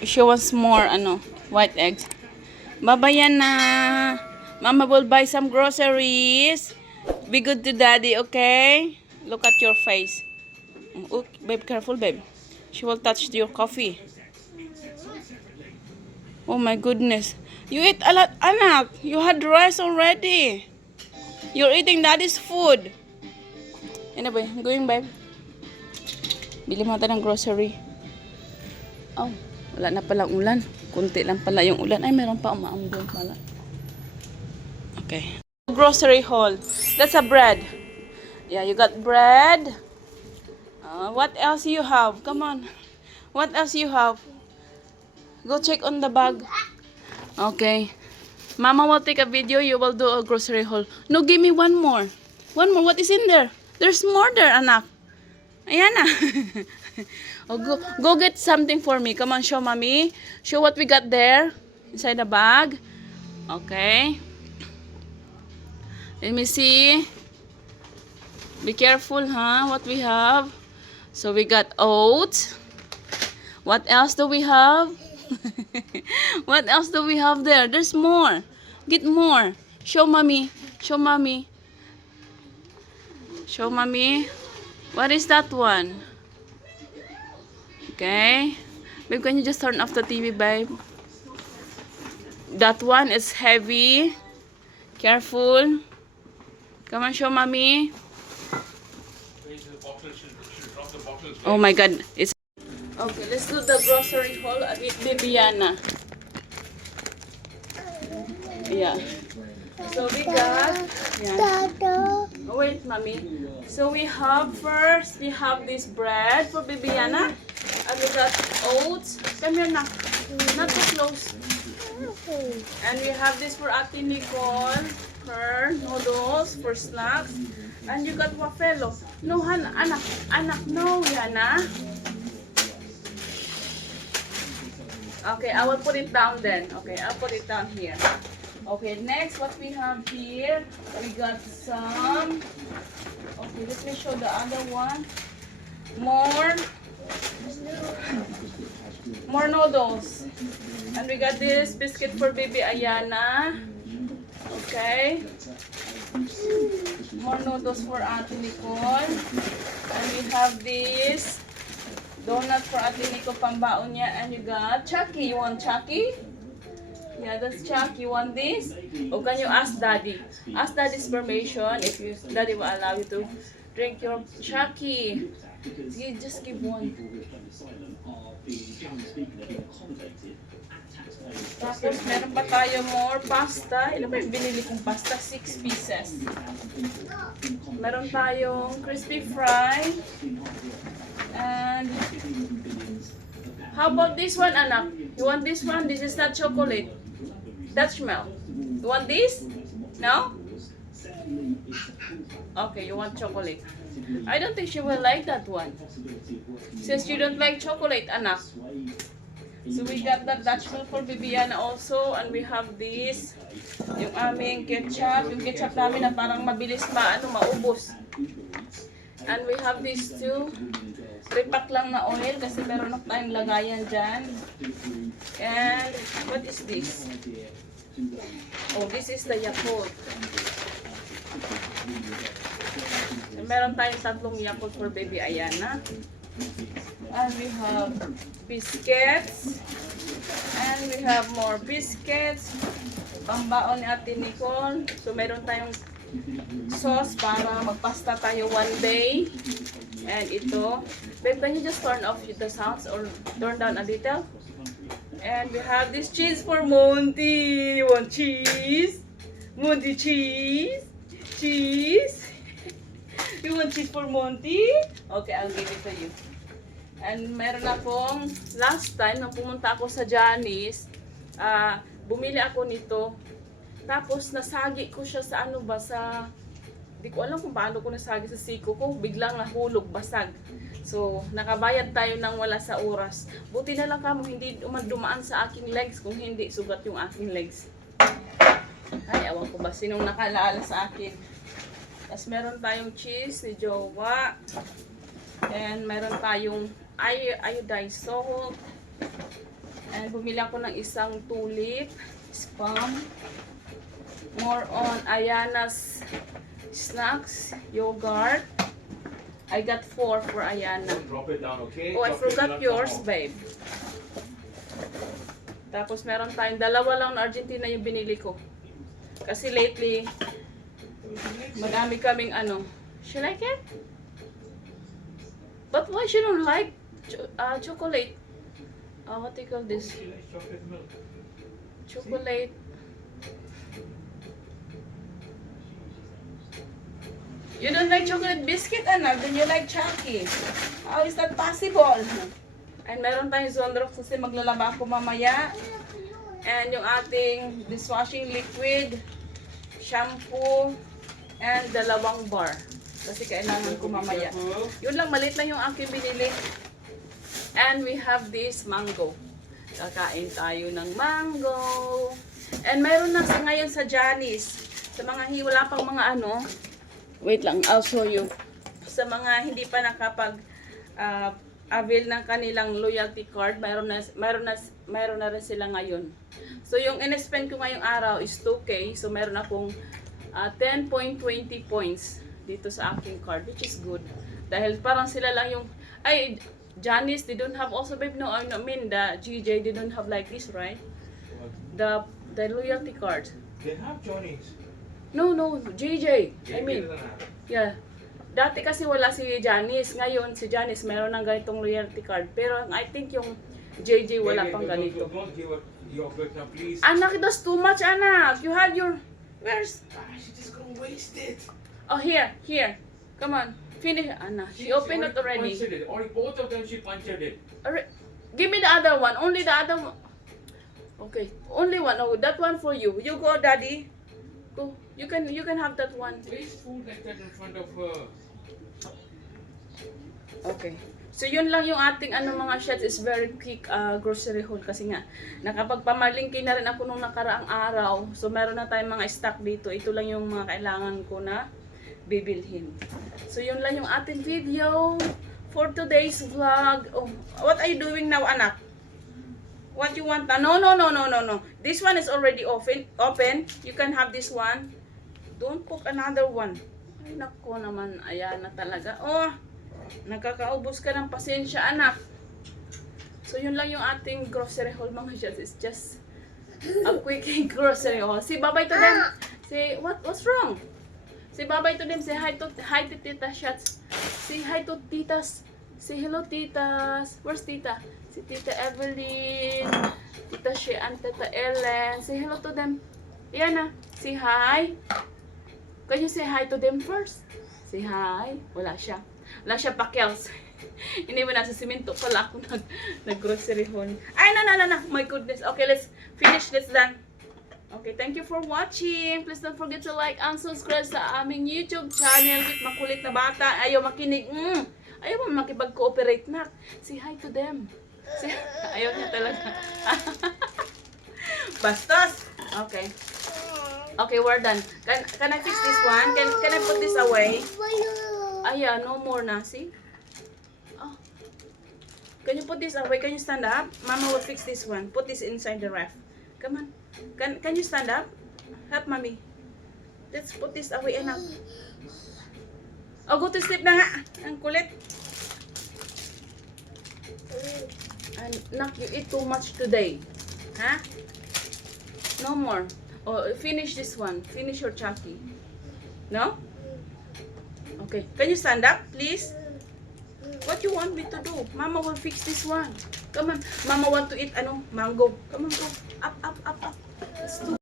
She wants more, white eggs. Babayan na. Mama will buy some groceries. Be good to daddy, okay? Look at your face. Oh, babe, careful, babe. She will touch your coffee. Oh my goodness. You eat a lot, anak. You had rice already. You're eating daddy's food. Anyway, I'm going, babe. Bili mo tayo ng grocery. Oh, wala na palang ulan. Kunti lang pala yung ulan. Ay, meron pa umaambon pala. Okay. Grocery haul. That's a bread. Yeah, you got bread. What else you have? Come on. What else you have? Go check on the bag. Okay. Mama will take a video. You will do a grocery haul. No, give me one more. One more. What is in there? There's more there, anak. Ayan na. Oh, go get something for me. Come on, show mommy. Show what we got there. Inside the bag. Okay. Let me see. Be careful, huh? What we have. So we got oats. What else do we have? What else do we have there? There's more. Get more. Show mommy. Show mommy. Show mommy. What is that one? Okay. Babe, can you just turn off the TV, babe? That one is heavy. Careful. Come on, show mommy. Oh my God. It's okay, let's do the grocery haul with Bibiana. Yeah. So we got, yeah. Oh, wait, mommy. So we have first, we have this bread for Bibiana. And we got oats. Come here now. Not too close. And we have this for Ate Nicole. Her noodles for snacks. And you got waffle. No, anak, no, Yana. Okay, I will put it down then. Okay, I'll put it down here. Okay, next what we have here, we got some. Okay, let me show the other one. More noodles. And we got this biscuit for baby Ayana. Okay. More noodles for Ate Nicole. And we have this donut for Ate Nicole pambaon niya. And you got Chucky. You want Chucky? Yeah, that's Chucky. You want this? Or can you ask Daddy? Ask Daddy's permission if Daddy will allow you to drink your Chucky. Sige, just give one. Tapos, meron pa tayo more pasta. Ilan ba yung binili kong pasta? 6 pieces. Meron tayong crispy fry. And, how about this one, anak? You want this one? This is not chocolate. Dutch milk. You want this? No? Okay, you want chocolate. I don't think she will like that one. Since you don't like chocolate, anak. So we got that Dutch milk for Bibiana also. And we have this. Yung aming ketchup. Yung ketchup namin na parang mabilis maubos. And we have this too. 3-pack lang na oil kasi meron na tayong lagayan dyan. And what is this? Oh, this is the Yakult. Meron tayong 3 Yakult for baby Ayana. And we have biscuits. And we have more biscuits. Pambaon ni Ate Nicole. So meron tayong sauce para magpasta tayo one day. And ito. Babe, can you just turn off the sounds or turn down a little? And we have this cheese for Monty. You want cheese? Monty, cheese? Cheese? You want cheese for Monty? Okay, I'll give it to you. And meron akong, last time, nung pumunta ako sa Janice, bumili ako nito. Tapos, nasagi ko siya sa di ko alam kung paano ko nasagi sa siko ko, biglang nahulog, basag. So, nakabayad tayo ng wala sa oras. Buti na lang kamo, hindi dumaan sa aking legs, kung hindi, sugat yung aking legs. Ay, awan ko ba, sinong nakalala sa akin. Tapos, meron tayong cheese ni Jowa. And, meron tayong iodized salt. And bumili ako ng isang tulip, spam. More on Ayana's snacks, yogurt. I got 4 for Ayana. Drop it down, okay? Oh, I Drop it, forgot do not yours, come out. babe. Tapos meron tayong dalawa lang na Argentina yung binili ko. Kasi lately, madami kaming ano. She like it? But why she don't like chocolate? What do you call this? She likes chocolate milk. Chocolate. You don't like chocolate biscuit, anak? Then you like Chucky. How is that possible? And meron tayong Zonrox kasi maglalaba ako mamaya. And yung ating dishwashing liquid, shampoo, and dalawang bar. Kasi kailangan ko mamaya. Yun lang, maliit lang yung aking binili. And we have this mango. Kakain tayo ng mango. And meron na sa ngayon sa Janice. Sa mga wala pang mga ano. Wait lang, I'll show you. Sa mga hindi pa nakapag avail ng kanilang loyalty card, mayroon na rin sila ngayon. So yung in-spend ko ngayong araw is 2K. So meron akong 10.20 points dito sa aking card, which is good. Dahil parang sila lang yung Janice, they don't have also, babe, no, I mean the GJ, they don't have like this, right? The loyalty card. They have Johnny's. No, JJ. I mean, They don't have. yeah. Dati kasi wala si Janice. Ngayon, si Janice mayroon ng ganitong loyalty card. Pero I think yung JJ wala pang ganito. Don't give up yogurt now, please. Anak, that's too much, anak. You had your... Where's... She's just gonna waste it. Oh, here. Come on. Finish. Anak, she opened it already. Punctured it. Or both of them, she punctured it. Give me the other one. Only the other one. Okay. Only one. Oh, that one for you. You go, daddy. Go. You can have that one. Waste food like that in front of her. Okay. So yun lang yung ating mga shots is very quick grocery haul kasi nga nakapagpamalingki na rin ako nung nakaraang araw. So meron na tayong mga stock dito. Ito lang yung mga kailangan ko na bibilhin. So yun lang yung ating video for today's vlog. Oh, what are you doing now, anak? What you want? No. This one is already open. You can have this one. Don't cook another one. Ay, nako naman. Ayan na talaga. Oh, nakakaubos ka ng pasensya, anak. So, yun lang yung ating grocery haul, mga shots. It's just a quick grocery haul. Say bye-bye to them. Say, what's wrong? Say bye-bye to them. Say hi to Tita Shots. Say hi to Titas. Say hello, Titas. Where's Tita? Si Tita Evelyn, Tita She, and Tita Ellen. Say hello to them. Yan na. Say hi. Can you say hi to them first? Say hi. Wala siya pakyals. Hindi mo nasa simento pala ako nag-grocery haul. Ay, no. My goodness. Okay, let's finish. Let's done. Okay, thank you for watching. Please don't forget to like and subscribe sa aming YouTube channel with makulit na bata. Ayaw makinig. Ayaw mo makipag-cooperate na. Say hi to them. Ayaw niya talaga. Bastos! Okay. Okay, we're done. Can I fix this one? Can I put this away? Ayan, no more na. See? Oh. Can you put this away? Can you stand up? Mama will fix this one. Put this inside the ref. Come on. Can you stand up? Help mommy. Let's put this away, anak. Oh, go to sleep na nga. Ang kulit. And nak, you eat too much today. Huh? No more. Oh, finish this one. Finish your Chucky. No? Okay. Can you stand up, please? What you want me to do? Mama will fix this one. Come on. Mama want to eat mango. Come on, go. Up. Let's do.